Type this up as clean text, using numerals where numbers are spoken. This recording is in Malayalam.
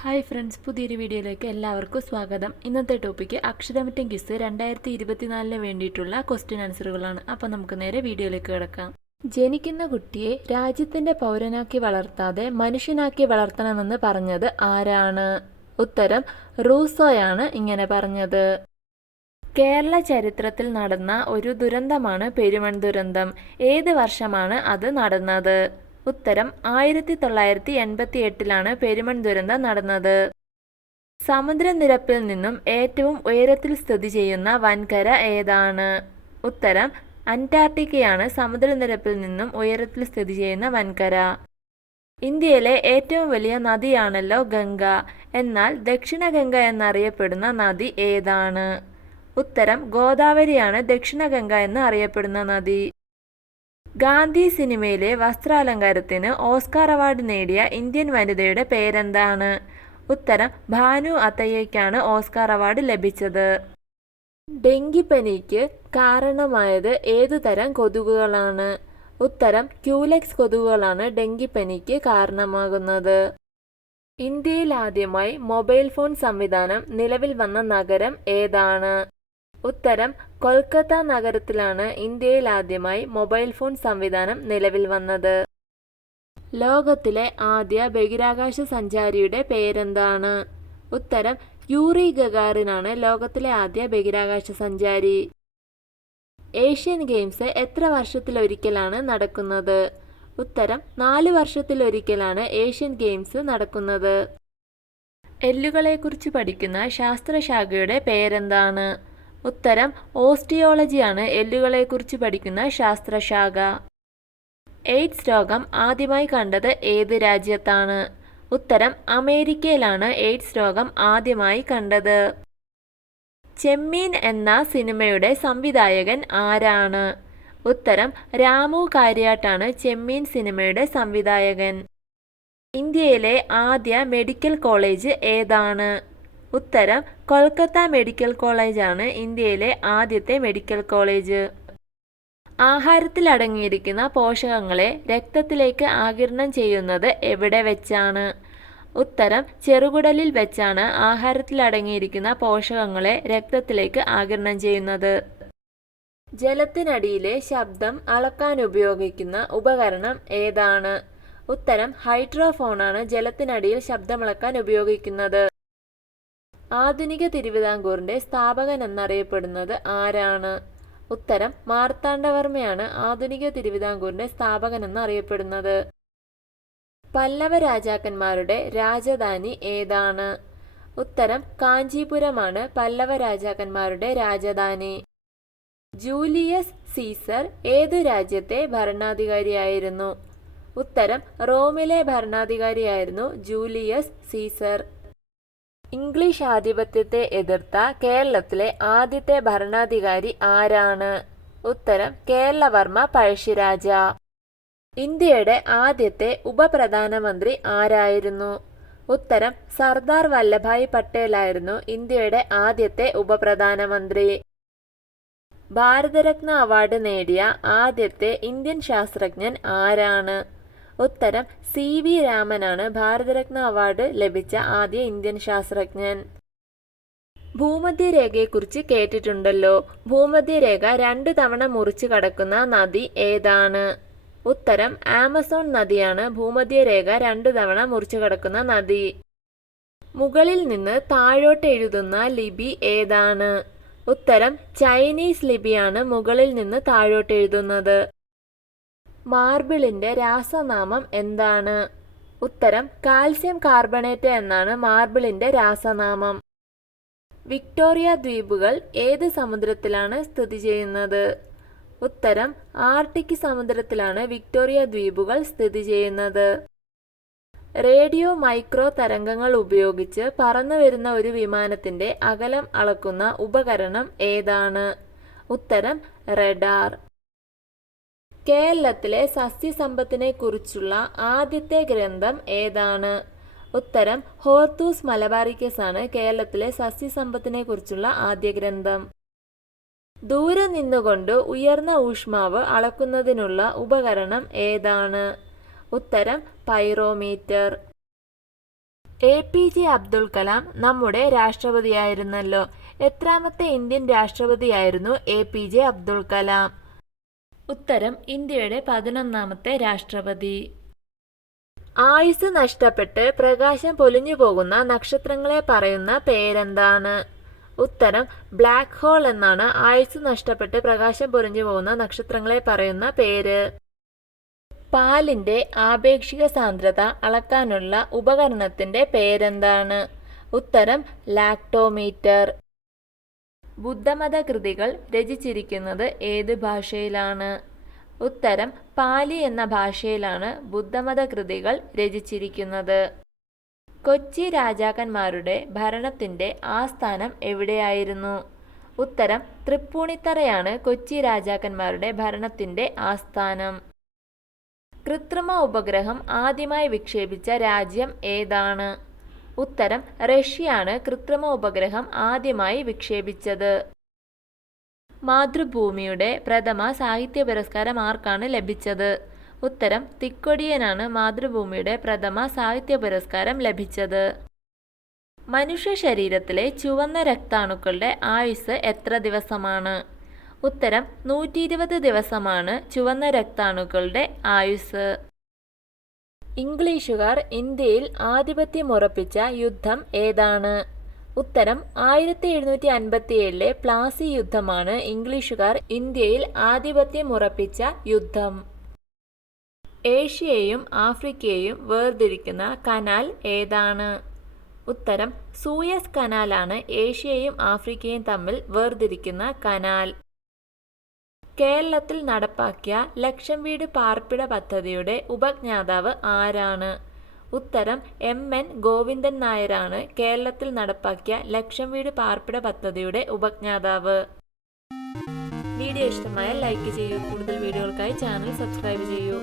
ഹായ് ഫ്രണ്ട്സ്, പുതിയൊരു വീഡിയോയിലേക്ക് എല്ലാവർക്കും സ്വാഗതം. ഇന്നത്തെ ടോപ്പിക്ക് അക്ഷരമുറ്റം ക്വിസ് 2024 വേണ്ടിയിട്ടുള്ള ക്വസ്റ്റ്യൻ ആൻസറുകളാണ്. അപ്പോൾ നമുക്ക് നേരെ വീഡിയോയിലേക്ക് കിടക്കാം. ജനിക്കുന്ന കുട്ടിയെ രാജ്യത്തിന്റെ പൗരനാക്കി വളർത്താതെ മനുഷ്യനാക്കി വളർത്തണമെന്ന് പറഞ്ഞത് ആരാണ്? ഉത്തരം റൂസോയാണ് ഇങ്ങനെ പറഞ്ഞത്. കേരള ചരിത്രത്തിൽ നടന്ന ഒരു ദുരന്തമാണ് പെരുമൺ ദുരന്തം. ഏത് വർഷമാണ് അത് നടന്നത്? ഉത്തരം 1988 പെരുമൺ ദുരന്തം നടന്നത്. സമുദ്രനിരപ്പിൽ നിന്നും ഏറ്റവും ഉയരത്തിൽ സ്ഥിതി ചെയ്യുന്ന വൻകര ഏതാണ്? ഉത്തരം അന്റാർട്ടിക്കയാണ് സമുദ്രനിരപ്പിൽ നിന്നും ഉയരത്തിൽ സ്ഥിതി ചെയ്യുന്ന വൻകര. ഇന്ത്യയിലെ ഏറ്റവും വലിയ നദിയാണല്ലോ ഗംഗ. എന്നാൽ ദക്ഷിണ ഗംഗ എന്നറിയപ്പെടുന്ന നദി ഏതാണ്? ഉത്തരം ഗോദാവരിയാണ് ദക്ഷിണ ഗംഗ എന്ന് അറിയപ്പെടുന്ന നദി. ഗാന്ധി സിനിമയിലെ വസ്ത്രാലങ്കാരത്തിന് ഓസ്കാർ അവാർഡ് നേടിയ ഇന്ത്യൻ വനിതയുടെ പേരെന്താണ്? ഉത്തരം ഭാനു അത്തയ്യയ്ക്കാണ് ഓസ്കാർ അവാർഡ് ലഭിച്ചത്. ഡെങ്കിപ്പനിക്ക് കാരണമായത് ഏതുതരം കൊതുകുകളാണ്? ഉത്തരം ക്യൂലെക്സ് കൊതുകുകളാണ് ഡെങ്കിപ്പനിക്ക് കാരണമാകുന്നത്. ഇന്ത്യയിൽ ആദ്യമായി മൊബൈൽ ഫോൺ സംവിധാനം നിലവിൽ വന്ന നഗരം ഏതാണ്? ഉത്തരം കൊൽക്കത്ത നഗരത്തിലാണ് ഇന്ത്യയിൽ ആദ്യമായി മൊബൈൽ ഫോൺ സംവിധാനം നിലവിൽ വന്നത്. ലോകത്തിലെ ആദ്യ ബഹിരാകാശ സഞ്ചാരിയുടെ പേരെന്താണ്? ഉത്തരം യൂറി ഗഗാറിനാണ് ലോകത്തിലെ ആദ്യ ബഹിരാകാശ സഞ്ചാരി. ഏഷ്യൻ ഗെയിംസ് എത്ര വർഷത്തിലൊരിക്കലാണ് നടക്കുന്നത്? ഉത്തരം 4 വർഷത്തിലൊരിക്കലാണ് ഏഷ്യൻ ഗെയിംസ് നടക്കുന്നത്. എല്ലുകളെക്കുറിച്ച് പഠിക്കുന്ന ശാസ്ത്രശാഖയുടെ പേരെന്താണ്? ഉത്തരം ഓസ്റ്റിയോളജിയാണ് എല്ലുകളെക്കുറിച്ച് പഠിക്കുന്ന ശാസ്ത്രശാഖ. എയ്ഡ്സ് രോഗം ആദ്യമായി കണ്ടത് ഏത് രാജ്യത്താണ്? ഉത്തരം അമേരിക്കയിലാണ് എയ്ഡ്സ് രോഗം ആദ്യമായി കണ്ടത്. ചെമ്മീൻ എന്ന സിനിമയുടെ സംവിധായകൻ ആരാണ്? ഉത്തരം രാമു കാര്യാട്ടാണ് ചെമ്മീൻ സിനിമയുടെ സംവിധായകൻ. ഇന്ത്യയിലെ ആദ്യ മെഡിക്കൽ കോളേജ് ഏതാണ്? ഉത്തരം കൊൽക്കത്ത മെഡിക്കൽ കോളേജാണ് ഇന്ത്യയിലെ ആദ്യത്തെ മെഡിക്കൽ കോളേജ്. ആഹാരത്തിൽ അടങ്ങിയിരിക്കുന്ന പോഷകങ്ങളെ രക്തത്തിലേക്ക് ആഗിരണം ചെയ്യുന്നത് എവിടെ വെച്ചാണ്? ഉത്തരം ചെറുകുടലിൽ വെച്ചാണ് ആഹാരത്തിൽ അടങ്ങിയിരിക്കുന്ന പോഷകങ്ങളെ രക്തത്തിലേക്ക് ആഗിരണം ചെയ്യുന്നത്. ജലത്തിനടിയിലെ ശബ്ദം അളക്കാൻ ഉപയോഗിക്കുന്ന ഉപകരണം ഏതാണ്? ഉത്തരം ഹൈഡ്രോഫോണാണ് ജലത്തിനടിയിൽ ശബ്ദമളക്കാൻ ഉപയോഗിക്കുന്നത്. ആധുനിക തിരുവിതാംകൂറിന്റെ സ്ഥാപകൻ എന്നറിയപ്പെടുന്നത് ആരാണ്? ഉത്തരം മാർത്താണ്ഡവർമ്മയാണ് ആധുനിക തിരുവിതാംകൂറിന്റെ സ്ഥാപകൻ എന്നറിയപ്പെടുന്നത്. പല്ലവ രാജാക്കന്മാരുടെ രാജധാനി ഏതാണ്? ഉത്തരം കാഞ്ചീപുരമാണ് പല്ലവ രാജാക്കന്മാരുടെ രാജധാനി. ജൂലിയസ് സീസർ ഏതു രാജ്യത്തെ ഭരണാധികാരിയായിരുന്നു? ഉത്തരം റോമിലെ ഭരണാധികാരിയായിരുന്നു ജൂലിയസ് സീസർ. ഇംഗ്ലീഷ് ആധിപത്യത്തെ എതിർത്ത കേരളത്തിലെ ആദ്യത്തെ ഭരണാധികാരി ആരാണ്? ഉത്തരം കേരളവർമ്മ പഴശ്ശിരാജ. ഇന്ത്യയുടെ ആദ്യത്തെ ഉപപ്രധാനമന്ത്രി ആരായിരുന്നു? ഉത്തരം സർദാർ വല്ലഭായ് പട്ടേലായിരുന്നു ഇന്ത്യയുടെ ആദ്യത്തെ ഉപപ്രധാനമന്ത്രി. ഭാരതരത്ന അവാർഡ് നേടിയ ആദ്യത്തെ ഇന്ത്യൻ ശാസ്ത്രജ്ഞൻ ആരാണ്? ഉത്തരം CV രാമനാണ് ഭാരതരത്ന അവാർഡ് ലഭിച്ച ആദ്യ ഇന്ത്യൻ ശാസ്ത്രജ്ഞൻ. ഭൂമധ്യരേഖയെക്കുറിച്ച് കേട്ടിട്ടുണ്ടല്ലോ. ഭൂമധ്യരേഖ 2 തവണ മുറിച്ചു കടക്കുന്ന നദി ഏതാണ്? ഉത്തരം ആമസോൺ നദിയാണ് ഭൂമധ്യരേഖ 2 തവണ മുറിച്ചു കടക്കുന്ന നദി. മുകളിൽ നിന്ന് താഴോട്ട് എഴുതുന്ന ലിപി ഏതാണ്? ഉത്തരം ചൈനീസ് ലിപിയാണ് മുകളിൽ നിന്ന് താഴോട്ട് എഴുതുന്നത്. മാർബിളിന്റെ രാസനാമം എന്താണ്? ഉത്തരം കാൽസ്യം കാർബണേറ്റ് എന്നാണ് മാർബിളിന്റെ രാസനാമം. വിക്ടോറിയ ദ്വീപുകൾ ഏത് സമുദ്രത്തിലാണ് സ്ഥിതി ചെയ്യുന്നത്? ഉത്തരം ആർട്ടിക് സമുദ്രത്തിലാണ് വിക്ടോറിയ ദ്വീപുകൾ സ്ഥിതി ചെയ്യുന്നത്. റേഡിയോ മൈക്രോ തരംഗങ്ങൾ ഉപയോഗിച്ച് പറന്നു വരുന്ന ഒരു വിമാനത്തിന്റെ അകലം അളക്കുന്ന ഉപകരണം ഏതാണ്? ഉത്തരം റഡാർ. കേരളത്തിലെ സസ്യസമ്പത്തിനെ കുറിച്ചുള്ള ആദ്യത്തെ ഗ്രന്ഥം ഏതാണ്? ഉത്തരം ഹോർത്തൂസ് മലബാറിക്കസ് ആണ് കേരളത്തിലെ സസ്യസമ്പത്തിനെ കുറിച്ചുള്ള ആദ്യ ഗ്രന്ഥം. ദൂരെ നിന്നുകൊണ്ട് ഉയർന്ന ഊഷ്മാവ് അളക്കുന്നതിനുള്ള ഉപകരണം ഏതാണ്? ഉത്തരം പൈറോമീറ്റർ. APJ അബ്ദുൽ കലാം നമ്മുടെ രാഷ്ട്രപതിയായിരുന്നല്ലോ. എത്രാമത്തെ ഇന്ത്യൻ രാഷ്ട്രപതിയായിരുന്നു APJ അബ്ദുൽ കലാം? ഉത്തരം ഇന്ത്യയുടെ 11ാമത്തെ രാഷ്ട്രപതി. ആയുസ് നഷ്ടപ്പെട്ട് പ്രകാശം പൊലിഞ്ഞു പോകുന്ന നക്ഷത്രങ്ങളെ പറയുന്ന പേരെന്താണ്? ഉത്തരം ബ്ലാക്ക് ഹോൾ എന്നാണ് ആയുസ് നഷ്ടപ്പെട്ട് പ്രകാശം പൊലിഞ്ഞു പോകുന്ന നക്ഷത്രങ്ങളെ പറയുന്ന പേര്. പാലിന്റെ ആപേക്ഷിക സാന്ദ്രത അളക്കാനുള്ള ഉപകരണത്തിന്റെ പേരെന്താണ്? ഉത്തരം ലാക്ടോമീറ്റർ. ബുദ്ധമത കൃതികൾ രചിച്ചിരിക്കുന്നത് ഏത് ഭാഷയിലാണ്? ഉത്തരം പാലി എന്ന ഭാഷയിലാണ് ബുദ്ധമത കൃതികൾ രചിച്ചിരിക്കുന്നത്. കൊച്ചി രാജാക്കന്മാരുടെ ഭരണത്തിന്റെ ആസ്ഥാനം എവിടെയായിരുന്നു? ഉത്തരം തൃപ്പൂണിത്തറയാണ് കൊച്ചി രാജാക്കന്മാരുടെ ഭരണത്തിന്റെ ആസ്ഥാനം. കൃത്രിമ ഉപഗ്രഹം ആദ്യമായി വിക്ഷേപിച്ച രാജ്യം ഏതാണ്? ഉത്തരം റഷ്യയാണ് കൃത്രിമ ഉപഗ്രഹം ആദ്യമായി വിക്ഷേപിച്ചത്. മാതൃഭൂമിയുടെ പ്രഥമ സാഹിത്യ പുരസ്കാരം ആർക്കാണ് ലഭിച്ചത്? ഉത്തരം തിക്കൊടിയനാണ് മാതൃഭൂമിയുടെ പ്രഥമ സാഹിത്യ പുരസ്കാരം ലഭിച്ചത്. മനുഷ്യ ശരീരത്തിലെ ചുവന്ന രക്താണുക്കളുടെ ആയുസ് എത്ര ദിവസമാണ്? ഉത്തരം 120 ദിവസമാണ് ചുവന്ന രക്താണുക്കളുടെ ആയുസ്. ഇംഗ്ലീഷുകാർ ഇന്ത്യയിൽ ആധിപത്യമുറപ്പിച്ച യുദ്ധം ഏതാണ്? ഉത്തരം 1757 പ്ലാസി യുദ്ധമാണ് ഇംഗ്ലീഷുകാർ ഇന്ത്യയിൽ ആധിപത്യമുറപ്പിച്ച യുദ്ധം. ഏഷ്യയെയും ആഫ്രിക്കയെയും വേർതിരിക്കുന്ന കനാൽ ഏതാണ്? ഉത്തരം സൂയസ് കനാലാണ് ഏഷ്യയും ആഫ്രിക്കയും തമ്മിൽ വേർതിരിക്കുന്ന കനാൽ. കേരളത്തിൽ നടപ്പാക്കിയ ലക്ഷം വീട് പാർപ്പിട പദ്ധതിയുടെ ഉപജ്ഞാതാവ് ആരാണ്? ഉത്തരം MN ഗോവിന്ദൻ നായരാണ് കേരളത്തിൽ നടപ്പാക്കിയ ലക്ഷം വീട് പാർപ്പിട പദ്ധതിയുടെ ഉപജ്ഞാതാവ്. വീഡിയോ ഇഷ്ടമായാൽ ലൈക്ക് ചെയ്യൂ. കൂടുതൽ വീഡിയോകൾക്കായി ചാനൽ സബ്സ്ക്രൈബ് ചെയ്യൂ.